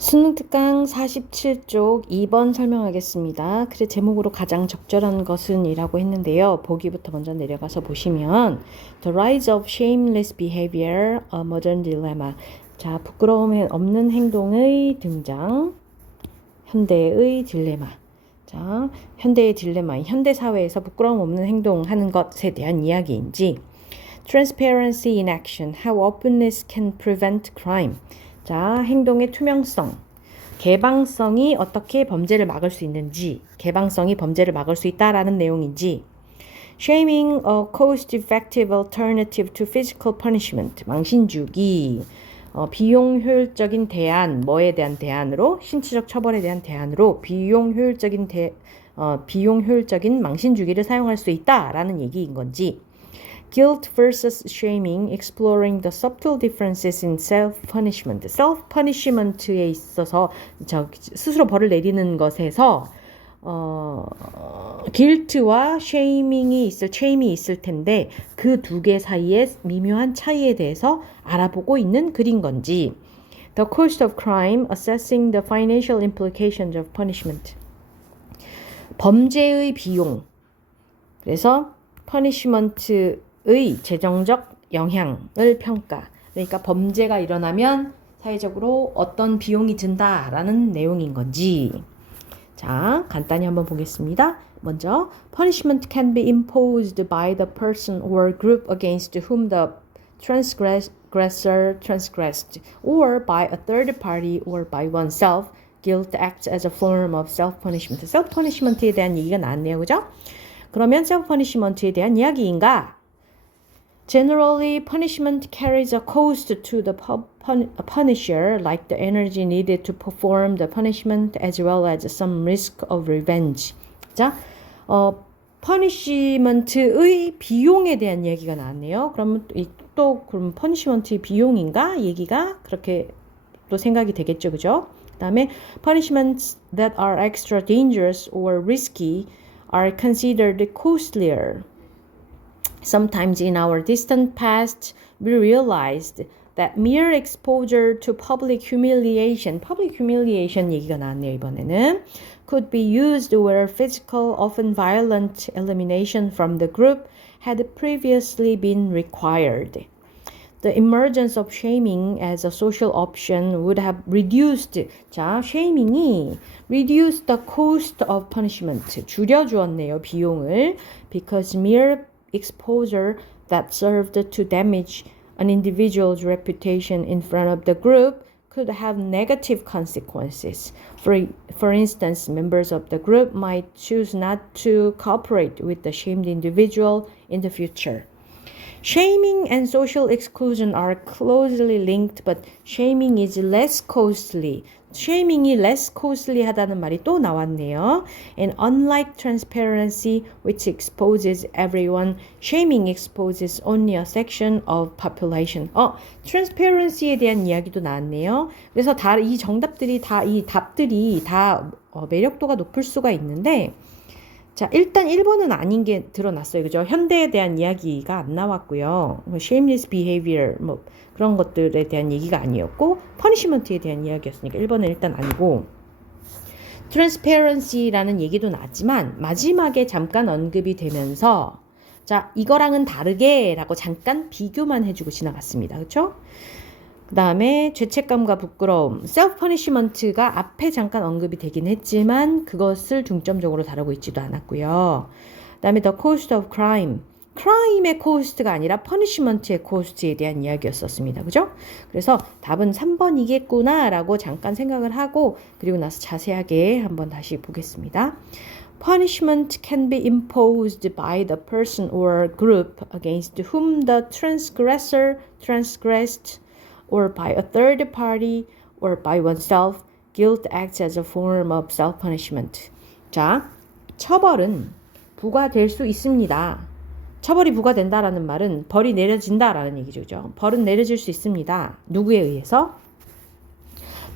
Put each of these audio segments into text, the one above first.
수능 특강 47쪽 2번 설명하겠습니다. 글의 제목으로 가장 적절한 것은 이라고 했는데요. 보기부터 먼저 내려가서 보시면 The Rise of Shameless Behavior, a Modern Dilemma. 자, 부끄러움 없는 행동의 등장, 현대의 딜레마. 자, 현대의 딜레마, 현대 사회에서 부끄러움 없는 행동하는 것에 대한 이야기인지 Transparency in Action, How Openness Can Prevent Crime. 자, 행동의 투명성, 개방성이 어떻게 범죄를 막을 수 있는지, 개방성이 범죄를 막을 수 있다라는 내용인지, Shaming a cost-effective alternative to physical punishment, 망신주기, 비용 효율적인 대안, 뭐에 대한 대안으로, 신체적 처벌에 대한 대안으로 비용 효율적인 망신주기를 사용할 수 있다라는 얘기인 건지, Guilt versus shaming, exploring the subtle differences in self-punishment. self-punishment에 있어서 스스로 벌을 내리는 것에서 guilt와 shame이 있을 텐데 그 두 개 사이의 미묘한 차이에 대해서 알아보고 있는 글인 건지. The cost of crime, assessing the financial implications of punishment. 범죄의 비용. 그래서 punishment의 재정적 영향을 평가. 그러니까 범죄가 일어나면 사회적으로 어떤 비용이 든다라는 내용인 건지. 자, 간단히 한번 보겠습니다. 먼저, punishment can be imposed by the person or group against whom the transgressor transgressed, or by a third party or by oneself. Guilt acts as a form of self-punishment. self-punishment에 대한 얘기가 나왔네요. 그죠? 그러면 self-punishment에 대한 이야기인가? Generally, punishment carries a cost to the punisher, like the energy needed to perform the punishment, as well as some risk of revenge. 자, punishment의 비용에 대한 얘기가 나왔네요. 그러면 그럼 punishment의 비용인가? 얘기가 그렇게 또 생각이 되겠죠, 그죠? 그 다음에 punishments that are extra dangerous or risky are considered costlier. Sometimes in our distant past, we realized that mere exposure to public humiliation 얘기가 나왔네요, 이번에는. could be used where physical, often violent elimination from the group had previously been required. The emergence of shaming as a social option would have reduced, 자, shaming이 reduced the cost of punishment, 줄여주었네요, 비용을, because mere exposure that served to damage an individual's reputation in front of the group could have negative consequences. For instance, members of the group might choose not to cooperate with the shamed individual in the future. Shaming and social exclusion are closely linked, but shaming is less costly. shaming이 less costly 하다는 말이 또 나왔네요. And unlike transparency, which exposes everyone, shaming exposes only a section of population. transparency에 대한 이야기도 나왔네요. 그래서 이 답들이 다 매력도가 높을 수가 있는데, 자, 일단 1번은 아닌 게 드러났어요. 그죠? 현대에 대한 이야기가 안 나왔고요. shameless behavior, 그런 것들에 대한 얘기가 아니었고, punishment에 대한 이야기였으니까 1번은 일단 아니고, transparency라는 얘기도 나왔지만, 마지막에 잠깐 언급이 되면서, 자, 이거랑은 다르게 라고 잠깐 비교만 해주고 지나갔습니다. 그렇죠? 그 다음에 죄책감과 부끄러움, self-punishment가 앞에 잠깐 언급이 되긴 했지만 그것을 중점적으로 다루고 있지도 않았고요. 그 다음에 the cost of crime, crime의 cost가 아니라 punishment의 cost에 대한 이야기였었습니다. 그죠? 그래서 답은 3번이겠구나 라고 잠깐 생각을 하고 그리고 나서 자세하게 한번 다시 보겠습니다. Punishment can be imposed by the person or group against whom the transgressor transgressed, or by a third party, or by oneself. Guilt acts as a form of self-punishment. 자, 처벌은 부과될 수 있습니다. 처벌이 부과된다라는 말은 벌이 내려진다라는 얘기죠. 그죠? 벌은 내려질 수 있습니다. 누구에 의해서?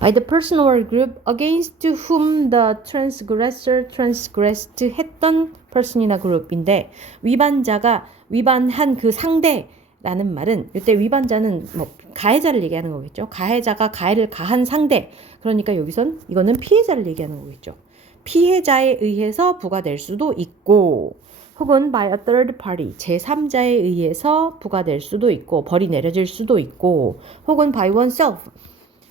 By the person or group against whom the transgressor transgressed 했던 person이나 group인데 위반자가 위반한 그 상대 라는 말은 이때 위반자는 뭐 가해자를 얘기하는 거겠죠. 가해자가 가해를 가한 상대. 그러니까 여기선 이거는 피해자를 얘기하는 거겠죠. 피해자에 의해서 부과될 수도 있고 혹은 by a third party, 제3자에 의해서 부과될 수도 있고 벌이 내려질 수도 있고 혹은 by oneself,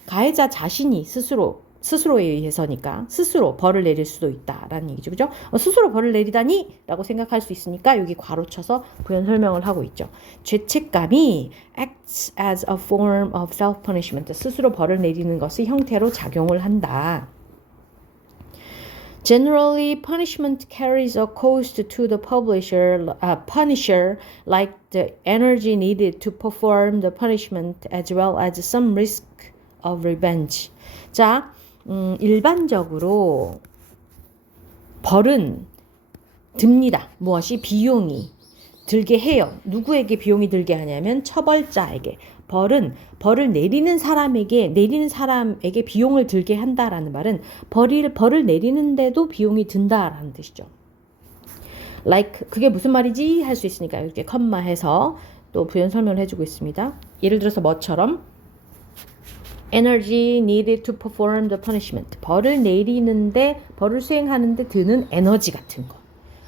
가해자 자신이 스스로에 의해서니까 스스로 벌을 내릴 수도 있다라는 얘기죠. 그죠? 스스로 벌을 내리다니? 라고 생각할 수 있으니까 여기 괄호 쳐서 부연 설명을 하고 있죠. 죄책감이 acts as a form of self-punishment, 스스로 벌을 내리는 것의 형태로 작용을 한다. Generally, punishment carries a cost to the punisher, like the energy needed to perform the punishment, as well as some risk of revenge. 자, 일반적으로 벌은 듭니다. 무엇이? 비용이 들게 해요. 누구에게 비용이 들게 하냐면 처벌자에게. 벌을 내리는 사람에게 비용을 들게 한다라는 말은 벌을 내리는데도 비용이 든다라는 뜻이죠. Like 그게 무슨 말이지? 할 수 있으니까 이렇게 컴마해서 또 부연 설명을 해주고 있습니다. 예를 들어서 뭐처럼 Energy needed to perform the punishment. 벌을 수행하는데 드는 에너지 같은 거.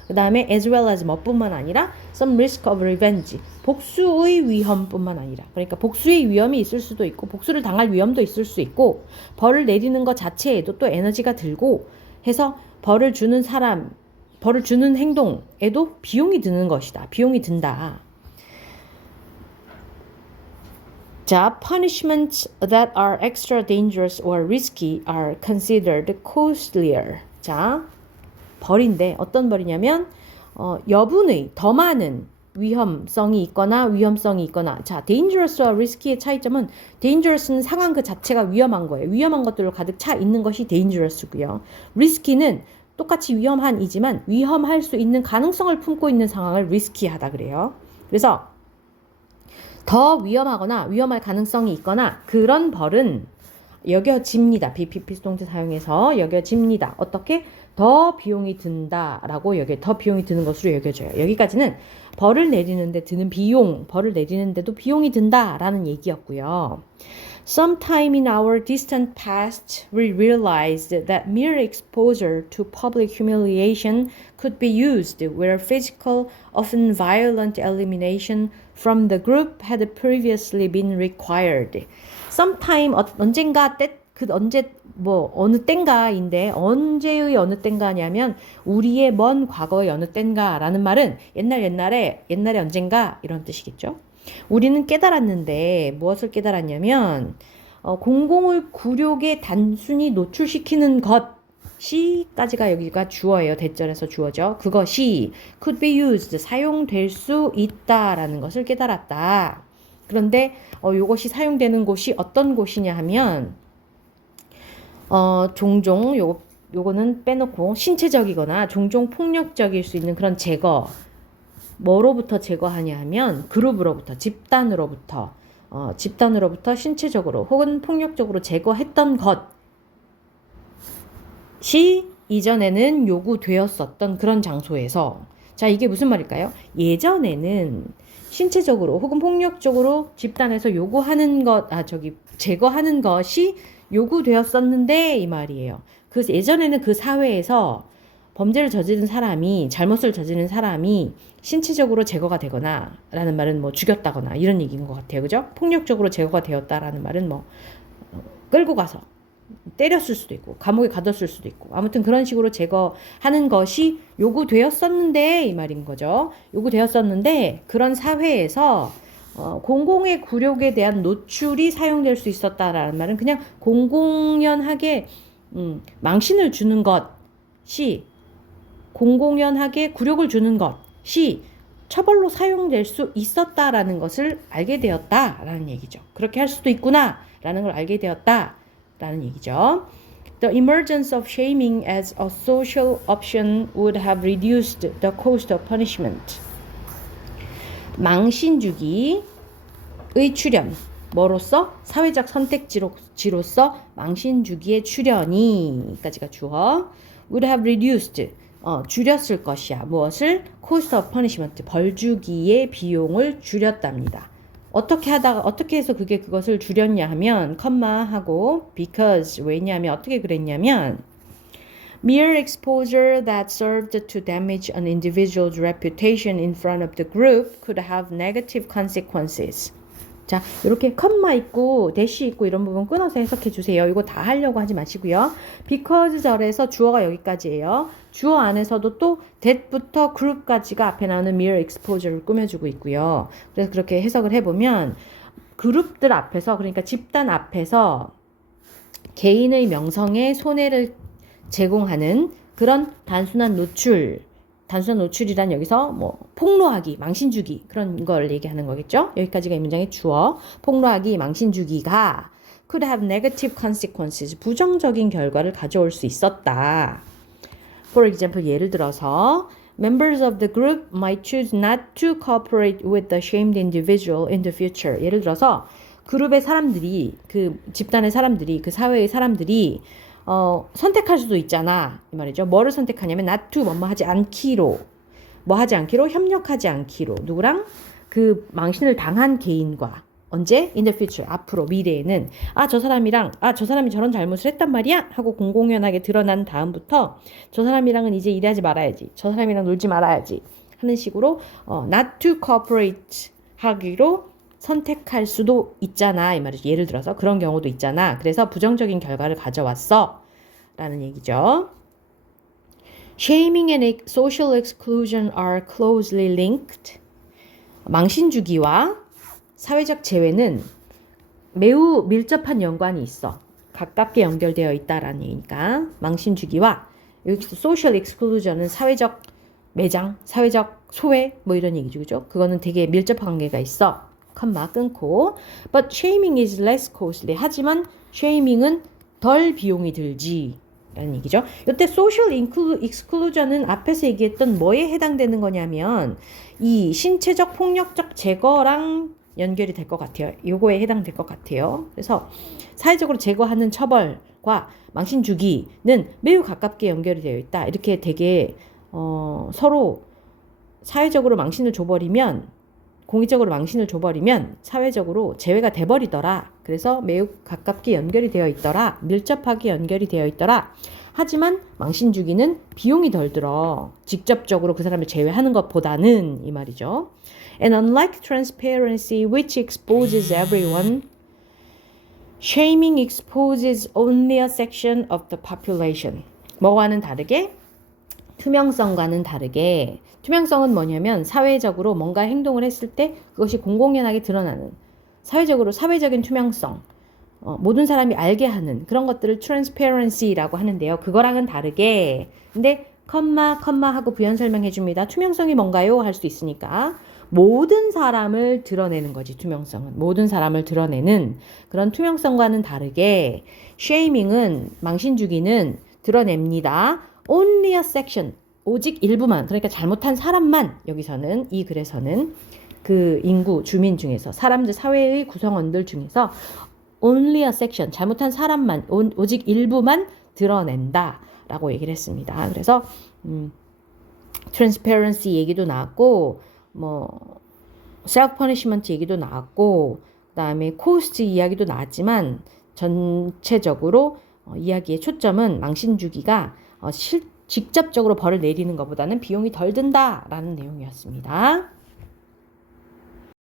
그 다음에 as well as 뭐뿐만 아니라 some risk of revenge. 복수의 위험뿐만 아니라. 그러니까 복수의 위험이 있을 수도 있고 복수를 당할 위험도 있을 수 있고 벌을 내리는 것 자체에도 또 에너지가 들고 해서 벌을 주는 행동에도 비용이 드는 것이다. 비용이 든다. 자, punishments that are extra dangerous or risky are considered costlier. 자, 벌인데 어떤 벌이냐면 여분의 더 많은 위험성이 있거나 자, dangerous와 risky의 차이점은 dangerous는 상황 그 자체가 위험한 거예요. 위험한 것들로 가득 차 있는 것이 dangerous고요. risky는 똑같이 위험한이지만 위험할 수 있는 가능성을 품고 있는 상황을 risky하다 그래요. 그래서 더 위험하거나 위험할 가능성이 있거나 그런 벌은 여겨집니다. 비피피수동태 사용해서 여겨집니다. 어떻게? 더 비용이 든다라고 더 비용이 드는 것으로 여겨져요. 여기까지는 벌을 내리는데 드는 비용, 벌을 내리는데도 비용이 든다라는 얘기였고요. Sometime in our distant past, we realized that mere exposure to public humiliation could be used where physical, often violent elimination from the group had previously been required. Sometime 언젠가 어느 땐가인데 언제의 어느 땐가냐면 우리의 먼 과거의 어느 땐가라는 말은 옛날에 언젠가 이런 뜻이겠죠. 우리는 깨달았는데 무엇을 깨달았냐면 공공의 굴욕에 단순히 노출시키는 것이까지가 여기가 주어예요. 대절에서 주어죠. 그것이 could be used, 사용될 수 있다라는 것을 깨달았다. 그런데 이것이 사용되는 곳이 어떤 곳이냐 하면 종종 요거는 빼놓고 신체적이거나 종종 폭력적일 수 있는 그런 제거, 뭐로부터 제거하냐 하면 그룹으로부터, 집단으로부터 신체적으로 혹은 폭력적으로 제거했던 것이 이전에는 요구되었었던 그런 장소에서. 자, 이게 무슨 말일까요? 예전에는 신체적으로 혹은 폭력적으로 집단에서 제거하는 것이 요구되었었는데 이 말이에요. 예전에는 그 사회에서 잘못을 저지른 사람이 신체적으로 제거가 되거나 라는 말은 뭐 죽였다거나 이런 얘기인 것 같아요. 그죠? 폭력적으로 제거가 되었다라는 말은 뭐 끌고 가서 때렸을 수도 있고 감옥에 가뒀을 수도 있고 아무튼 그런 식으로 제거하는 것이 요구되었었는데 이 말인 거죠. 요구되었었는데 그런 사회에서 공공의 굴욕에 대한 노출이 사용될 수 있었다라는 말은 그냥 공공연하게 망신을 주는 것이 공공연하게 굴욕을 주는 것이 처벌로 사용될 수 있었다라는 것을 알게 되었다라는 얘기죠. 그렇게 할 수도 있구나라는 걸 알게 되었다라는 얘기죠. The emergence of shaming as a social option would have reduced the cost of punishment. 망신주기의 출현, 뭐로서? 사회적 선택지로서 망신주기의 출현이까지가 주어. would have reduced, 줄였을 것이야. 무엇을? cost of punishment, 벌주기의 비용을 줄였답니다. 어떻게 해서 그것을 줄였냐 하면, 하고, because, 왜냐하면 어떻게 그랬냐면, mere exposure that served to damage an individual's reputation in front of the group could have negative consequences. 자, 이렇게 컴마 있고 대시 있고 이런 부분 끊어서 해석해 주세요. 이거 다 하려고 하지 마시고요. because 절에서 주어가 여기까지예요. 주어 안에서도 또 that부터 group까지가 앞에 나오는 mere exposure를 꾸며주고 있고요. 그래서 그렇게 해석을 해보면 그룹들 앞에서, 그러니까 집단 앞에서 개인의 명성에 손해를 제공하는 그런 단순한 노출이란 여기서 뭐 폭로하기, 망신주기 그런 걸 얘기하는 거겠죠. 여기까지가 이 문장의 주어. 폭로하기, 망신주기가 could have negative consequences, 부정적인 결과를 가져올 수 있었다. For example, 예를 들어서 members of the group might choose not to cooperate with the shamed individual in the future. 예를 들어서 그룹의 사람들이, 그 집단의 사람들이, 그 사회의 사람들이 선택할 수도 있잖아. 이 말이죠. 뭐를 선택하냐면 not to 뭐뭐 하지 않기로, 협력하지 않기로. 누구랑? 그 망신을 당한 개인과. 언제? In the future. 앞으로, 미래에는 저 사람이 저런 잘못을 했단 말이야 하고 공공연하게 드러난 다음부터 저 사람이랑은 이제 일하지 말아야지, 저 사람이랑 놀지 말아야지 하는 식으로 not to cooperate 하기로 선택할 수도 있잖아 이 말이죠. 예를 들어서 그런 경우도 있잖아. 그래서 부정적인 결과를 가져왔어 라는 얘기죠. Shaming and social exclusion are closely linked. 망신주기와 사회적 제외는 매우 밀접한 연관이 있어. 가깝게 연결되어 있다라는 얘기니까 망신주기와 여기서 social exclusion은 사회적 매장, 사회적 소외 뭐 이런 얘기죠. 그죠? 그거는 되게 밀접한 관계가 있어. 컴마 끊고 but shaming is less costly. 하지만 shaming은 덜 비용이 들지 라는 얘기죠. 이때 social exclusion은 앞에서 얘기했던 뭐에 해당되는 거냐면 이 신체적 폭력적 제거랑 연결이 될 것 같아요. 요거에 해당될 것 같아요. 그래서 사회적으로 제거하는 처벌과 망신주기는 매우 가깝게 연결이 되어 있다. 이렇게 되게 서로 사회적으로 망신을 줘버리면, 공익적으로 망신을 줘버리면 사회적으로 제외가 돼버리더라. 그래서 매우 가깝게 연결이 되어 있더라. 밀접하게 연결이 되어 있더라. 하지만 망신주기는 비용이 덜 들어. 직접적으로 그 사람을 제외하는 것보다는 이 말이죠. And unlike transparency, which exposes everyone, shaming exposes only a section of the population. 뭐와는 다르게? 투명성과는 다르게, 투명성은 뭐냐면 사회적으로 뭔가 행동을 했을 때 그것이 공공연하게 드러나는 사회적인 투명성, 모든 사람이 알게 하는 그런 것들을 transparency라고 하는데요. 그거랑은 다르게, 근데 컴마 하고 부연 설명해 줍니다. 투명성이 뭔가요? 할 수 있으니까 모든 사람을 드러내는 거지. 투명성은 모든 사람을 드러내는 그런 투명성과는 다르게 shaming은, 망신주기는 드러냅니다. Only a section, 오직 일부만, 그러니까 잘못한 사람만, 여기서는 이 글에서는 그 인구, 주민 중에서, 사람들, 사회의 구성원들 중에서 only a section, 잘못한 사람만, 오직 일부만 드러낸다 라고 얘기를 했습니다. 그래서 transparency 얘기도 나왔고, 뭐 self punishment 얘기도 나왔고, 그 다음에 cost 이야기도 나왔지만 전체적으로 이야기의 초점은 망신주기가 직접적으로 벌을 내리는 것보다는 비용이 덜 든다라는 내용이었습니다.